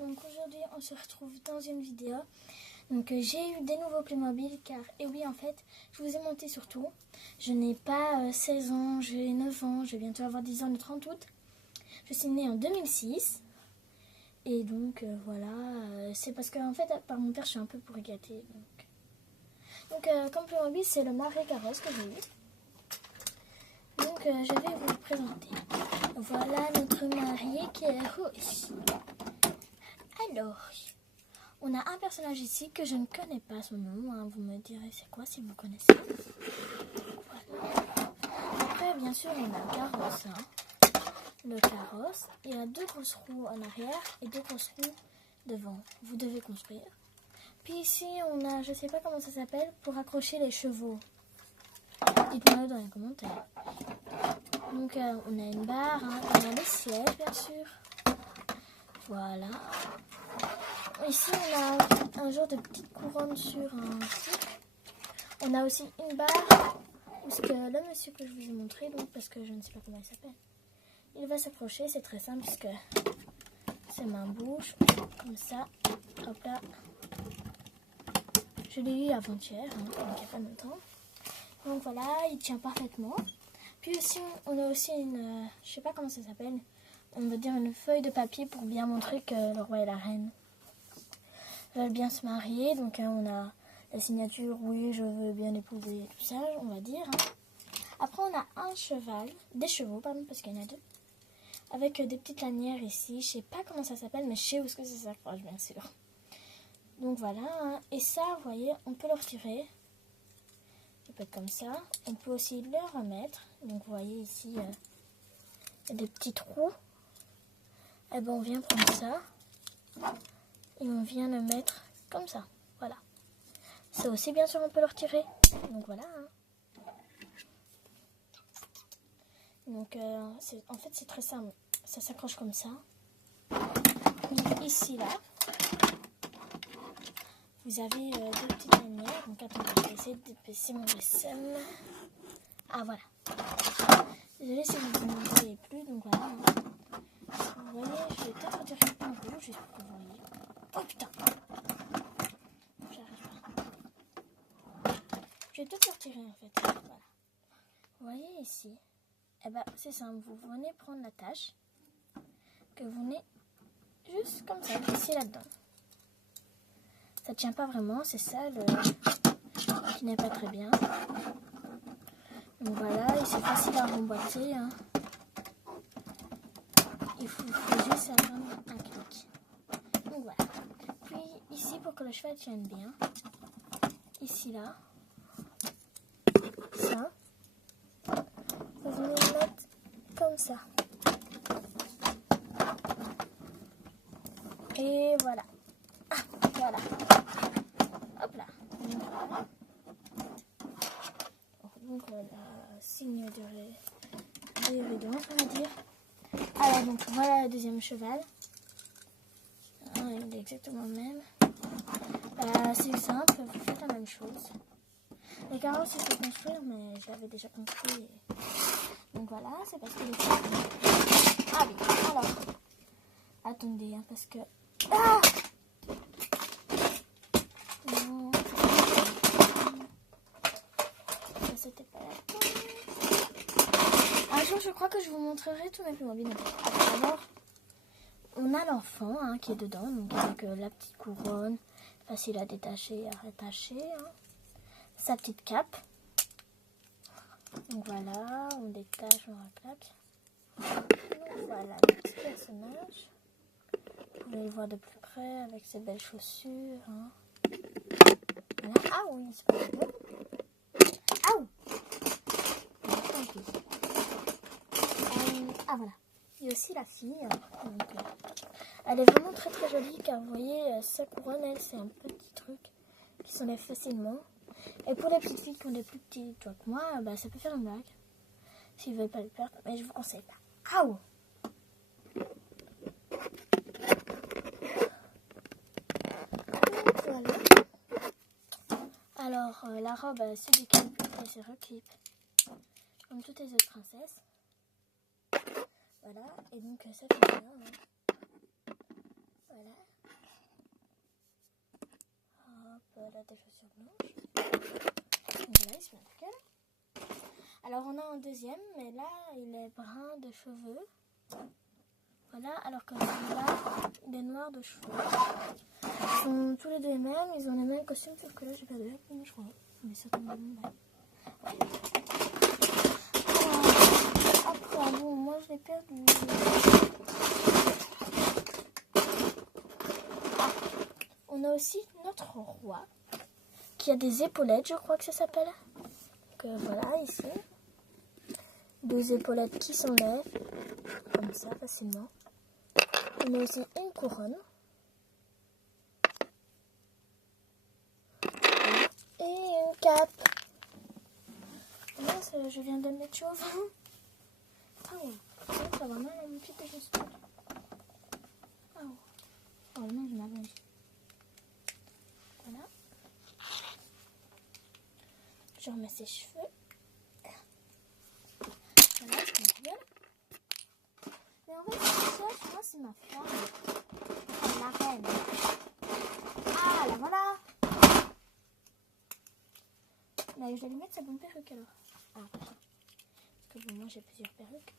donc aujourd'hui on se retrouve dans une vidéo. Donc j'ai eu des nouveaux Playmobil car, et oui en fait, je vous ai monté surtout. Je n'ai pas 16 ans, j'ai 9 ans, je vais bientôt avoir 10 ans le 30 août. Je suis née en 2006. Et donc voilà, c'est parce que en fait par mon père je suis un peu pourri gâtée. Donc comme Playmobil c'est le Marais Carrosse que j'ai eu. Donc je vais vous le présenter. Voilà notre marié qui est rose. Alors, on a un personnage ici que je ne connais pas son nom. Hein. Vous me direz c'est quoi si vous connaissez. Voilà. Après bien sûr on a le carrosse. Hein. Le carrosse, il y a 2 grosses roues en arrière et 2 grosses roues devant. Vous devez construire. Puis ici on a, je sais pas comment ça s'appelle, pour accrocher les chevaux. Dites-moi dans les commentaires. Donc on a une barre, hein, on a les sièges bien sûr. Voilà. Ici on a un genre de petite couronne sur un cycle. On a aussi une barre où ce que le monsieur que je vous ai montré, donc parce que je ne sais pas comment il s'appelle. Il va s'accrocher, c'est très simple puisque c'est ma bouche, comme ça. Hop là. Je l'ai eu avant-hier, hein, donc il n'y a pas longtemps. Donc voilà, il tient parfaitement. Puis aussi, on a aussi une, je sais pas comment ça s'appelle, on va dire une feuille de papier pour bien montrer que le roi et la reine veulent bien se marier. Donc on a la signature, oui, je veux bien épouser, tout ça, on va dire. Après, on a un cheval, des chevaux, pardon, parce qu'il y en a 2. Avec des petites lanières ici, je sais pas comment ça s'appelle, mais je sais où est-ce que ça s'accroche, bien sûr. Donc voilà, hein. Et ça, vous voyez, on peut le retirer. Il peut être comme ça. On peut aussi le remettre. Donc vous voyez ici, il y a des petits trous. Et ben on vient prendre ça. Et on vient le mettre comme ça. Voilà. Ça aussi, bien sûr, on peut le retirer. Donc voilà. Hein. Donc en fait, c'est très simple. Ça s'accroche comme ça. Puis ici, là. Vous avez 2 petites lanières. Donc attendez, je vais essayer d'épaisser mon vaisselle. Ah voilà. Désolée si vous ne voyez plus. Donc voilà. Vous voyez, je vais peut-être retirer un peu juste pour que vous voyez. Oh putain. J'arrive pas. Je vais peut-être le retirer en fait. Voilà. Vous voyez ici. Eh ben c'est simple. Vous venez prendre la tâche. Que vous venez juste comme ça. Ici là-dedans. Ça tient pas vraiment, c'est ça le qui n'est pas très bien. Donc voilà, et c'est facile à remboîter. Hein. Il faut juste attendre un clic. Donc voilà. Puis ici, pour que le cheval tienne bien, ici là, ça, vous venez le mettre comme ça. Et voilà. Ah, voilà. Hop là. Donc la signe de l'évidence, on va dire. Alors donc voilà le deuxième cheval. Il est exactement le même. C'est simple, vous faites la même chose. Les carrosses il faut construire, mais je l'avais déjà construit. Donc voilà, c'est parce que les carrosses... Ah oui, alors. Attendez, hein, parce que... Ah non. C'était pas la peine. Un jour, je crois que je vous montrerai tous mes Playmobil. D'abord, on a l'enfant hein, qui est dedans, donc avec la petite couronne, facile à détacher et à rattacher. Hein. Sa petite cape. Donc voilà, on détache, on reclaque. Donc voilà le petit personnage. Vous pouvez le voir de plus près avec ses belles chaussures. Hein. Voilà. Ah oui, c'est pas bon. Ah voilà, il y a aussi la fille. Donc, elle est vraiment très très jolie car vous voyez, sa couronne, elle, c'est un petit truc qui s'enlève facilement. Et pour les petites filles qui ont des plus petits doigts que moi, bah, ça peut faire une blague. S'ils ne veulent pas le perdre, mais je vous conseille pas. Aouh! Voilà. Alors, la robe, elle se déclipe et se reclipe comme toutes les autres princesses. Voilà, et donc ça fait bien. Hein. Voilà. elle a des chaussures blanches. Donc voilà, il se met avec elle. Alors on a un deuxième, mais là il est brun de cheveux. Voilà, alors que celui-là, il est noir de cheveux. Ils sont tous les deux les mêmes, ils ont les mêmes costumes, sauf que là j'ai perdu la plume, je crois. Mais certainement, ouais. Après, bon, moi je l'ai perdu. On a aussi notre roi, qui a des épaulettes, je crois que ça s'appelle. Donc voilà, ici. Deux épaulettes qui s'enlèvent, comme ça, facilement. On a aussi une couronne. Et une cape. Mince, je viens de mettre chauve. Ah ouais, ça va mal à mon pied que je suis. Ah ouais. Oh non, je m'allonge. Voilà. Je remets ses cheveux. Voilà, c'est une poubelle. Mais en fait, ça, moi, c'est ma femme. La reine. Ah, la voilà. Mais je vais lui mettre sa bonne perruque alors. Ah, parce que bon, moi j'ai plusieurs perruques.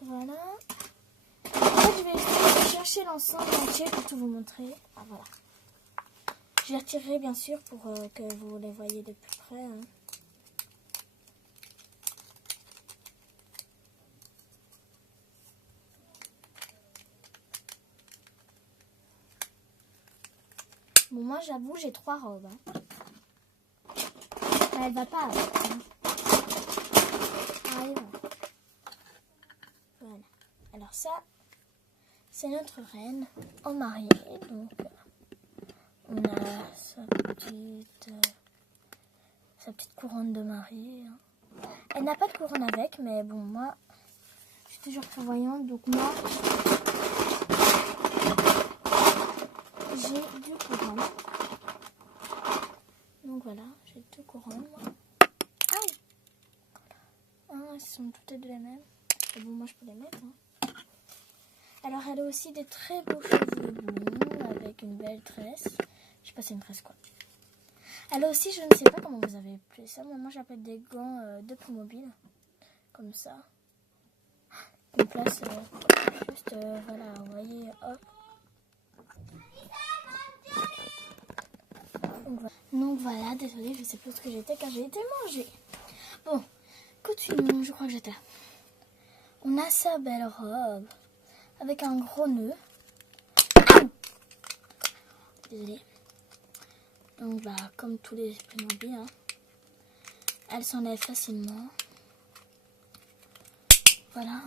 Voilà. En fait, je vais chercher l'ensemble entier pour tout vous montrer. Ah, voilà. Je les retirerai bien sûr pour que vous les voyez de plus près. Hein. Bon, moi j'avoue, j'ai 3 robes. Hein. Mais elle va pas avec. Hein. Ah, voilà. Alors ça, c'est notre reine en mariée. Donc, on a sa petite couronne de mariée. Hein. Elle n'a pas de couronne avec, mais bon, moi, je suis toujours prévoyante. Donc moi, j'ai 2 couronnes. Donc voilà, j'ai 2 couronnes. Aïe! Ah, elles sont toutes les deux les mêmes. Et bon, moi je peux les mettre. Hein. Alors elle a aussi des très beaux cheveux blonds avec une belle tresse. Je sais pas, c'est une tresse quoi. Elle a aussi, je ne sais pas comment vous avez appelé ça. Moi j'appelle des gants de Playmobil. Comme ça. On place juste, voilà, vous voyez, hop. Donc voilà, désolée, je sais plus ce que j'étais car j'ai été mangée. Bon, continuons, je crois que j'étais là. On a sa belle robe avec un gros nœud. Désolée. Donc bah, comme tous les Playmobil, hein, elle s'enlève facilement. Voilà.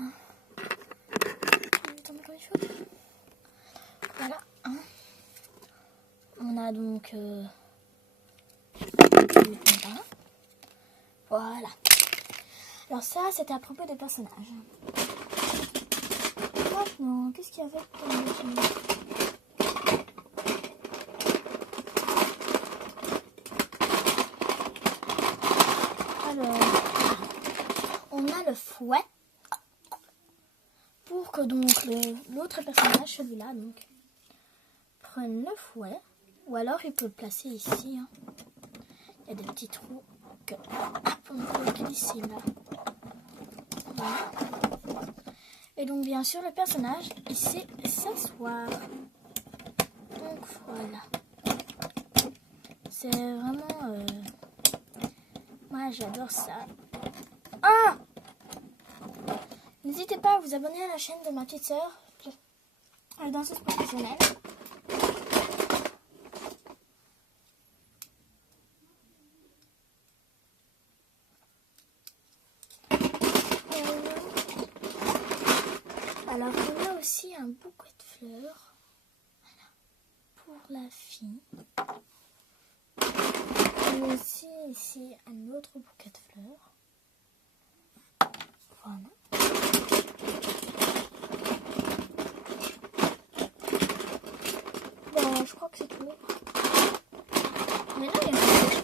Voilà. Hein. On a donc... Voilà. Alors ça, c'était à propos des personnages. Maintenant, qu'est-ce qu'il y avait comme alors, on a le fouet. Pour que donc l'autre personnage, celui-là, donc, prenne le fouet. Ou alors il peut le placer ici. Hein. Il y a des petits trous que on peut glisser là. Voilà. Et donc bien sûr le personnage il sait s'asseoir. Donc voilà. C'est vraiment... Moi j'adore ça. Ah! N'hésitez pas à vous abonner à la chaîne de ma petite sœur, danseuse professionnelle. Alors on a aussi un bouquet de fleurs pour la fille. Et aussi ici un autre bouquet de fleurs. Voilà. Bon, je crois que c'est tout. Mais là, il y a quelque chose.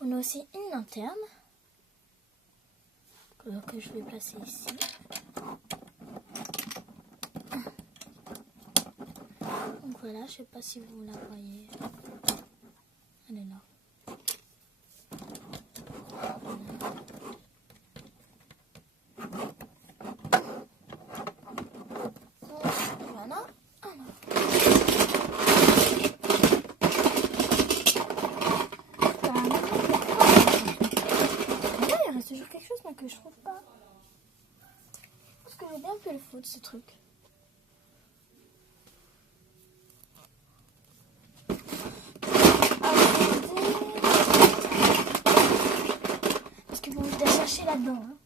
On a aussi une lanterne que je vais placer ici. voilà, je sais pas si vous la voyez. Elle est là. Voilà. Il reste toujours quelque chose mais que je trouve pas. Parce que j'ai bien pu le foutre ce truc. Parce que vous devez chercher là-dedans. Hein.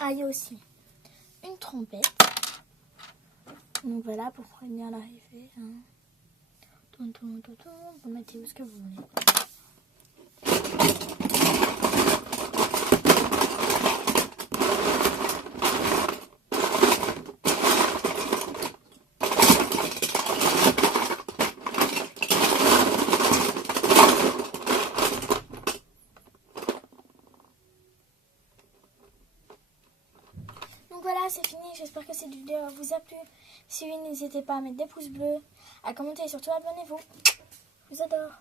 Ah, il y a aussi une trompette. Donc voilà, pour prévenir l'arrivée. Hein. Vous mettez où ce que vous voulez. Donc voilà, c'est fini. J'espère que cette vidéo vous a plu. Si oui, n'hésitez pas à mettre des pouces bleus, à commenter et surtout abonnez-vous. Je vous adore.